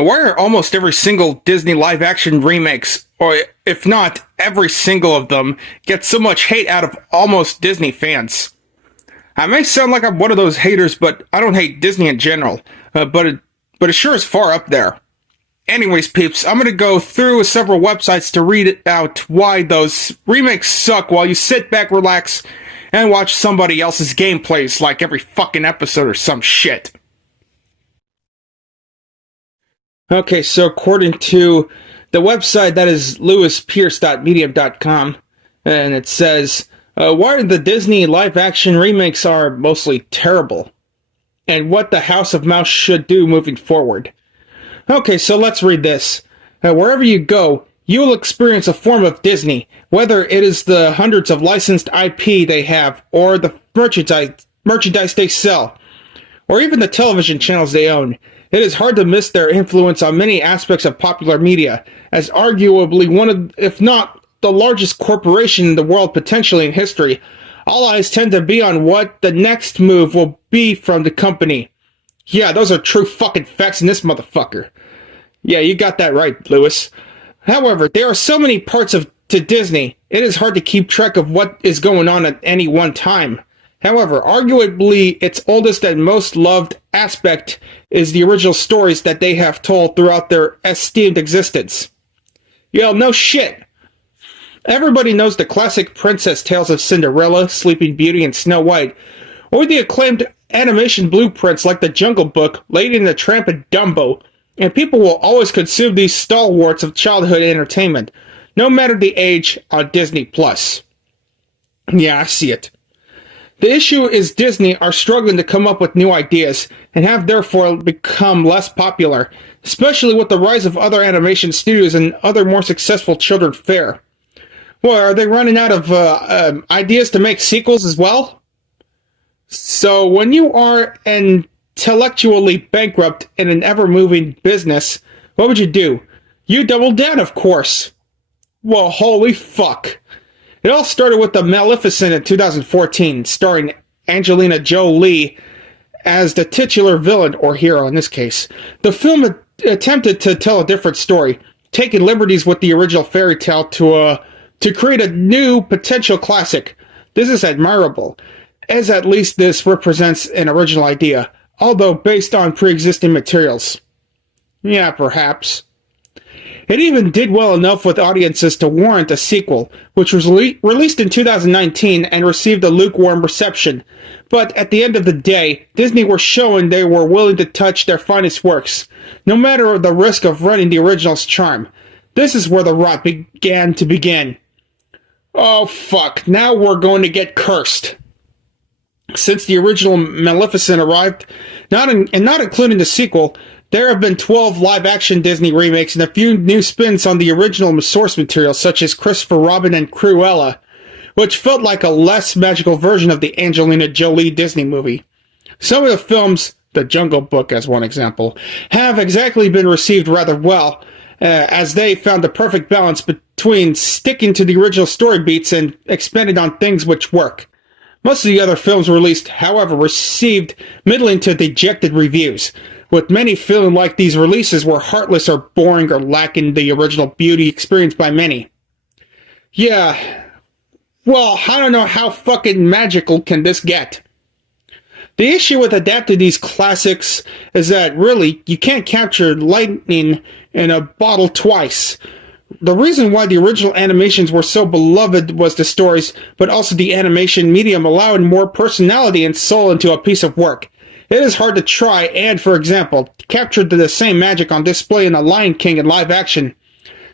Why are almost every single Disney live-action remakes, or if not every single of them, get so much hate out of almost Disney fans? I may sound like I'm one of those haters, but I don't hate Disney in general. But it sure is far up there. Anyways, peeps, I'm gonna go through several websites to read out why those remakes suck while you sit back, relax, and watch somebody else's gameplays like every fucking episode or some shit. Okay, so according to the website that is lewispierce.medium.com, and it says, why the Disney live-action remakes are mostly terrible, and what the House of Mouse should do moving forward. Okay, so let's read this. Wherever you go, you will experience a form of Disney, whether it is the hundreds of licensed IP they have, or the merchandise they sell, or even the television channels they own. It is hard to miss their influence on many aspects of popular media, as arguably one of, if not the largest corporation in the world potentially in history. All eyes tend to be on what the next move will be from the company. Yeah, those are true fucking facts in this motherfucker. Yeah, you got that right, Lewis. However, there are so many parts to Disney, it is hard to keep track of what is going on at any one time. However, arguably its oldest and most loved aspect is the original stories that they have told throughout their esteemed existence. Yo, no shit. Everybody knows the classic princess tales of Cinderella, Sleeping Beauty, and Snow White, or the acclaimed animation blueprints like The Jungle Book, Lady and the Tramp, and Dumbo, and people will always consume these stalwarts of childhood entertainment, no matter the age, on Disney+. Yeah, I see it. The issue is Disney are struggling to come up with new ideas, and have therefore become less popular, especially with the rise of other animation studios and other more successful children's fare. Well, are they running out of ideas to make sequels as well? So, when you are intellectually bankrupt in an ever-moving business, what would you do? You double down, of course. Well, holy fuck. It all started with the Maleficent in 2014, starring Angelina Jolie as the titular villain, or hero in this case. The film attempted to tell a different story, taking liberties with the original fairy tale to create a new potential classic. This is admirable, as at least this represents an original idea, although based on pre-existing materials. Yeah, perhaps. It even did well enough with audiences to warrant a sequel, which was released in 2019 and received a lukewarm reception. But at the end of the day, Disney were showing they were willing to touch their finest works, no matter the risk of running the original's charm. This is where the rot began to begin. Oh fuck, now we're going to get cursed. Since the original Maleficent arrived, not including the sequel, there have been 12 live-action Disney remakes and a few new spins on the original source material, such as Christopher Robin and Cruella, which felt like a less magical version of the Angelina Jolie Disney movie. Some of the films, The Jungle Book as one example, have exactly been received rather well, as they found the perfect balance between sticking to the original story beats and expanding on things which work. Most of the other films released, however, received middling to dejected reviews, with many feeling like these releases were heartless or boring or lacking the original beauty experienced by many. Yeah, well, I don't know how fucking magical can this get. The issue with adapting these classics is that, really, you can't capture lightning in a bottle twice. The reason why the original animations were so beloved was the stories, but also the animation medium allowing more personality and soul into a piece of work. It is hard to try and, for example, capture the same magic on display in The Lion King in live action.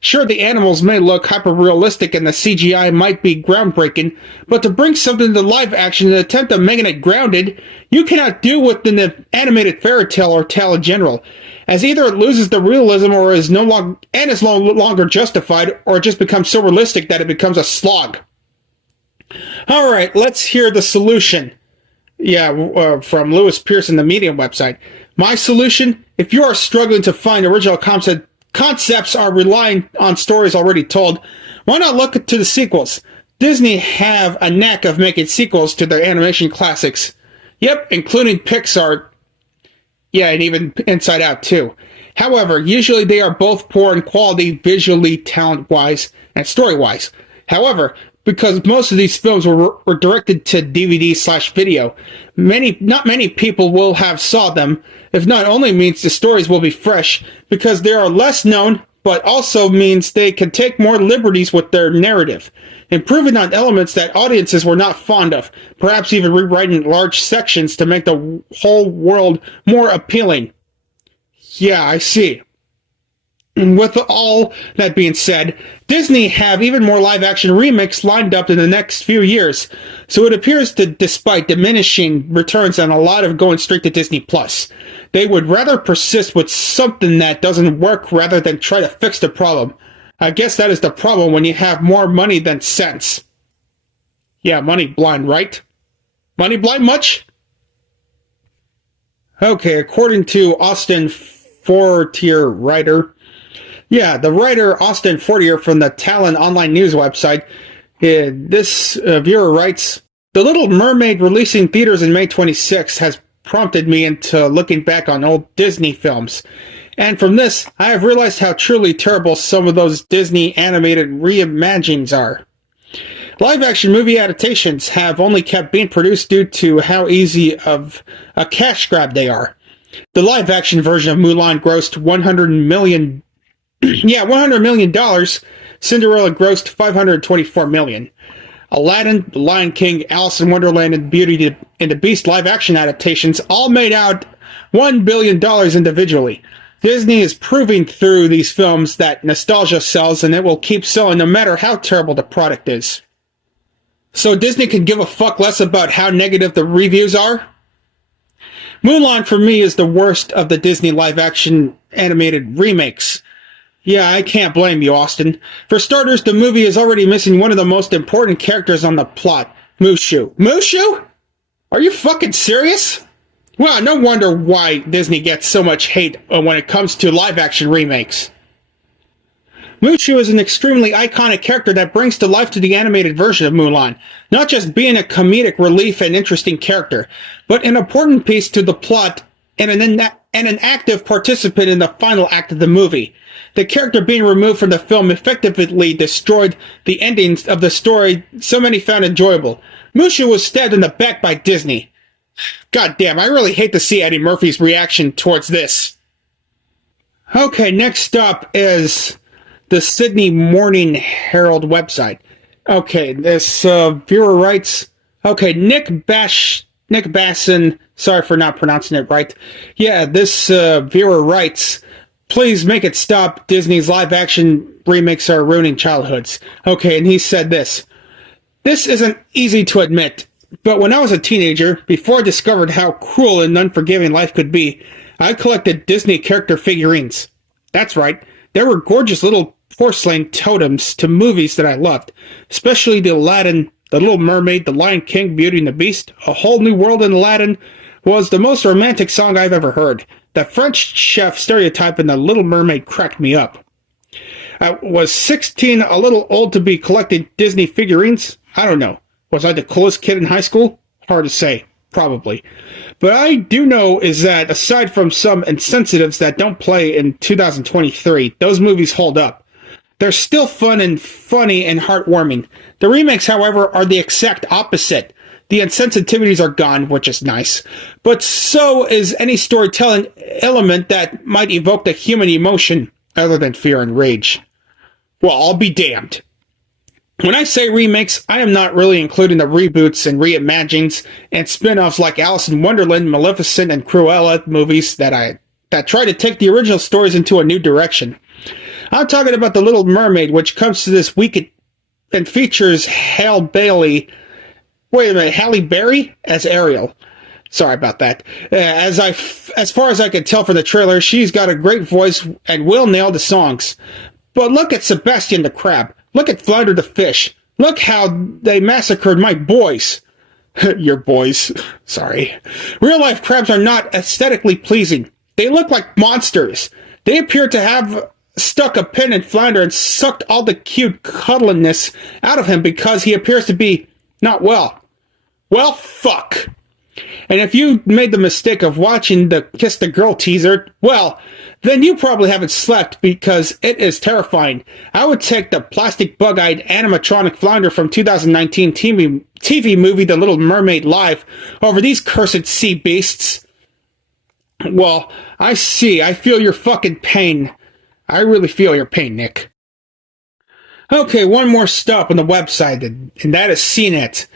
Sure, the animals may look hyper-realistic and the CGI might be groundbreaking, but to bring something to live action and attempt at making it grounded, you cannot do with an animated fairy tale or tale in general, as either it loses the realism or is no longer justified, or it just becomes so realistic that it becomes a slog. Alright, let's hear the solution. Yeah, from Lewis Pierce and the Medium website. My solution? If you are struggling to find original concepts are relying on stories already told, why not look to the sequels? Disney have a knack of making sequels to their animation classics. Yep, including Pixar. Yeah, and even Inside Out too. However, usually they are both poor in quality visually, talent-wise, and story-wise. However, because most of these films were directed to DVD/video, not many people will have saw them, if not only means the stories will be fresh, because they are less known, but also means they can take more liberties with their narrative, improving on elements that audiences were not fond of, perhaps even rewriting large sections to make the whole world more appealing. Yeah, I see. And with all that being said, Disney have even more live-action remakes lined up in the next few years, so it appears that despite diminishing returns on a lot of going straight to Disney+, they would rather persist with something that doesn't work rather than try to fix the problem. I guess that is the problem when you have more money than sense. Yeah, money blind, right? Money blind much? Okay, according to Austin Fortier writer, yeah, the writer Austin Fortier from the Talon online news website, this viewer writes, "The Little Mermaid releasing theaters in May 26 has prompted me into looking back on old Disney films. And from this, I have realized how truly terrible some of those Disney animated reimaginings are. Live-action movie adaptations have only kept being produced due to how easy of a cash grab they are. The live-action version of Mulan grossed $100 million. $100 million. Cinderella grossed $524 million. Aladdin, The Lion King, Alice in Wonderland, and Beauty and the Beast live-action adaptations all made out $1 billion individually. Disney is proving through these films that nostalgia sells, and it will keep selling no matter how terrible the product is. So Disney can give a fuck less about how negative the reviews are? Mulan, for me, is the worst of the Disney live-action animated remakes. Yeah, I can't blame you, Austin. For starters, the movie is already missing one of the most important characters on the plot, Mushu. Mushu? Are you fucking serious? Well, no wonder why Disney gets so much hate when it comes to live-action remakes. Mushu is an extremely iconic character that brings to life to the animated version of Mulan, not just being a comedic relief and interesting character, but an important piece to the plot and an active participant in the final act of the movie. The character being removed from the film effectively destroyed the endings of the story so many found enjoyable. Mushu was stabbed in the back by Disney. God damn, I really hate to see Eddie Murphy's reaction towards this. Okay, next up is the Sydney Morning Herald website. Okay, this viewer writes, okay, Nick Basson, sorry for not pronouncing it right. Yeah, this viewer writes, please make it stop. Disney's live-action remakes are ruining childhoods. Okay, and he said this. This isn't easy to admit, but when I was a teenager, before I discovered how cruel and unforgiving life could be, I collected Disney character figurines. That's right, they were gorgeous little porcelain totems to movies that I loved, especially the Aladdin, The Little Mermaid, The Lion King, Beauty and the Beast, A Whole New World in Aladdin was the most romantic song I've ever heard. The French chef stereotype in The Little Mermaid cracked me up. I was 16, a little old to be collecting Disney figurines. I don't know. Was I the coolest kid in high school? Hard to say. Probably. But I do know is that aside from some insensitives that don't play in 2023, those movies hold up. They're still fun and funny and heartwarming. The remakes, however, are the exact opposite. The insensitivities are gone, which is nice. But so is any storytelling element that might evoke the human emotion other than fear and rage. Well, I'll be damned. When I say remakes, I am not really including the reboots and reimaginings and spin-offs like Alice in Wonderland, Maleficent, and Cruella movies that try to take the original stories into a new direction. I'm talking about The Little Mermaid, which comes to this week and features Halle Berry as Ariel. Sorry about that. As far as I can tell from the trailer, she's got a great voice and will nail the songs. But look at Sebastian the Crab. Look at Flounder the Fish. Look how they massacred my boys. Your boys. Sorry. Real-life crabs are not aesthetically pleasing. They look like monsters. They appear to have stuck a pin in Flounder and sucked all the cute cuddliness out of him because he appears to be not well. Well, fuck. And if you made the mistake of watching the Kiss the Girl teaser, well, Then you probably haven't slept because it is terrifying. I would take the plastic bug-eyed animatronic flounder from 2019 TV movie The Little Mermaid Live over these cursed sea beasts. Well, I see. I feel your fucking pain. I really feel your pain, Nick. Okay, one more stop on the website, and that is CNET.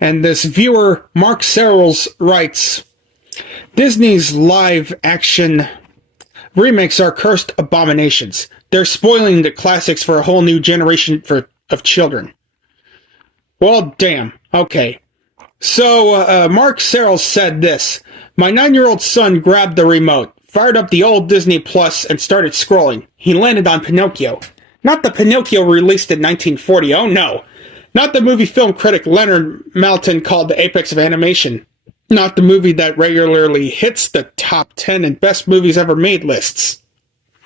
And this viewer, Mark Serrels, writes, Disney's live-action remakes are cursed abominations. They're spoiling the classics for a whole new generation of children. Well, damn. Okay. So, Mark Serrels said this. My 9-year-old son grabbed the remote, fired up the old Disney Plus, and started scrolling. He landed on Pinocchio. Not the Pinocchio released in 1940, oh no. Not the movie film critic Leonard Maltin called the apex of animation. Not the movie that regularly hits the top 10 and best movies ever made lists.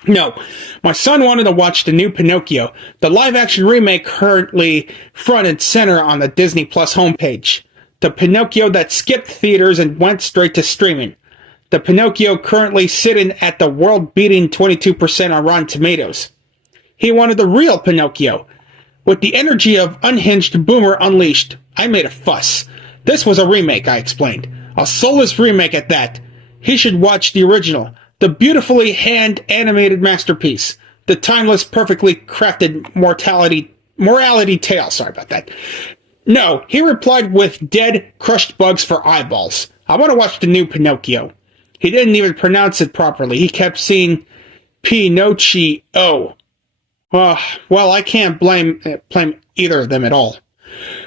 No, my son wanted to watch the new Pinocchio, the live-action remake currently front and center on the Disney Plus homepage. The Pinocchio that skipped theaters and went straight to streaming. The Pinocchio currently sitting at the world-beating 22% on Rotten Tomatoes. He wanted the real Pinocchio. With the energy of unhinged boomer unleashed, I made a fuss. This was a remake, I explained. A soulless remake at that. He should watch the original. The beautifully hand-animated masterpiece. The timeless, perfectly crafted morality tale. Sorry about that. No, he replied with dead, crushed bugs for eyeballs. I want to watch the new Pinocchio. He didn't even pronounce it properly. He kept saying Pinocchio. Well, I can't blame either of them at all.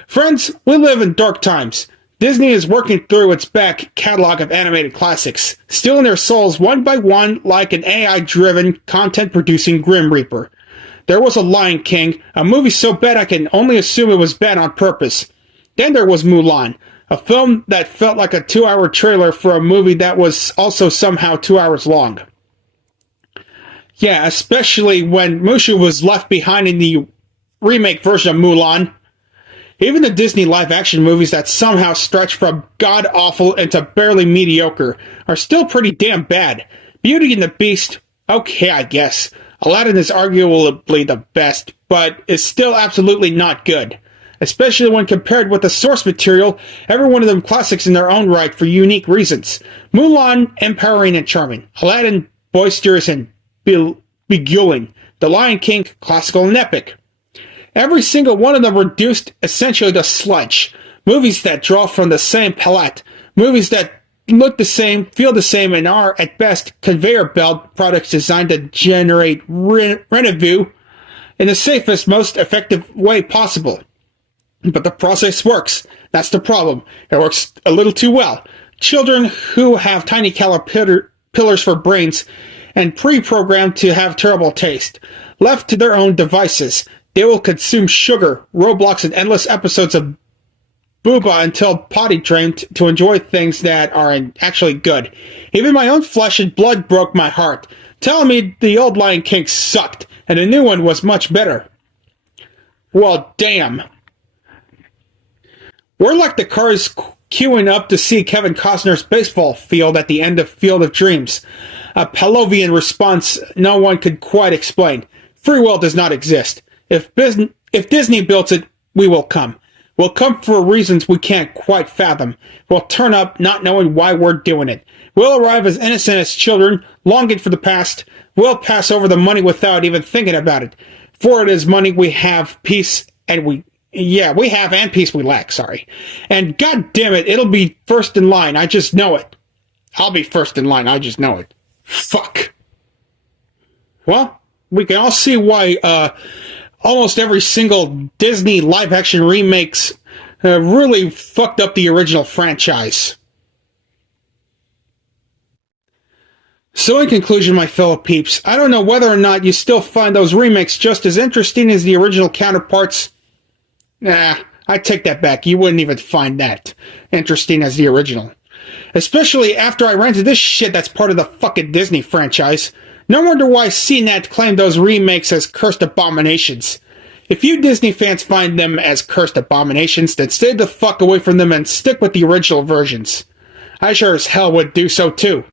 Friends, we live in dark times. Disney is working through its back catalog of animated classics, stealing their souls one by one like an AI-driven, content-producing Grim Reaper. There was a Lion King, a movie so bad I can only assume it was bad on purpose. Then there was Mulan, a film that felt like a 2-hour trailer for a movie that was also somehow 2 hours long. Yeah, especially when Mushu was left behind in the remake version of Mulan. Even the Disney live-action movies that somehow stretch from god-awful into barely mediocre are still pretty damn bad. Beauty and the Beast, okay, I guess. Aladdin is arguably the best, but is still absolutely not good. Especially when compared with the source material, every one of them classics in their own right for unique reasons. Mulan, empowering and charming. Aladdin, boisterous and beguiling. The Lion King, classical and epic. Every single one of them reduced essentially to sludge. Movies that draw from the same palette. Movies that look the same, feel the same, and are, at best, conveyor belt products designed to generate revenue in the safest, most effective way possible. But the process works. That's the problem. It works a little too well. Children who have tiny caterpillars for brains and pre-programmed to have terrible taste. Left to their own devices, they will consume sugar, Roblox, and endless episodes of Booba until potty trained to enjoy things that are actually good. Even my own flesh and blood broke my heart, telling me the old Lion King sucked, and the new one was much better. Well, damn. We're like the cars queuing up to see Kevin Costner's baseball field at the end of Field of Dreams. A Pavlovian response no one could quite explain. Free will does not exist. If Disney built it, we will come. We'll come for reasons we can't quite fathom. We'll turn up not knowing why we're doing it. We'll arrive as innocent as children, longing for the past. We'll pass over the money without even thinking about it. For it is money we have, peace, and we have and peace we lack, sorry. And god damn it, it'll be first in line, I just know it. I'll be first in line, I just know it. Fuck. Well, we can all see why, almost every single Disney live-action remakes really fucked up the original franchise. So in conclusion, my fellow peeps, I don't know whether or not you still find those remakes just as interesting as the original counterparts. Nah, I take that back. You wouldn't even find that interesting as the original. Especially after I rented this shit that's part of the fucking Disney franchise. No wonder why CNET claimed those remakes as cursed abominations. If you Disney fans find them as cursed abominations, then stay the fuck away from them and stick with the original versions. I sure as hell would do so too.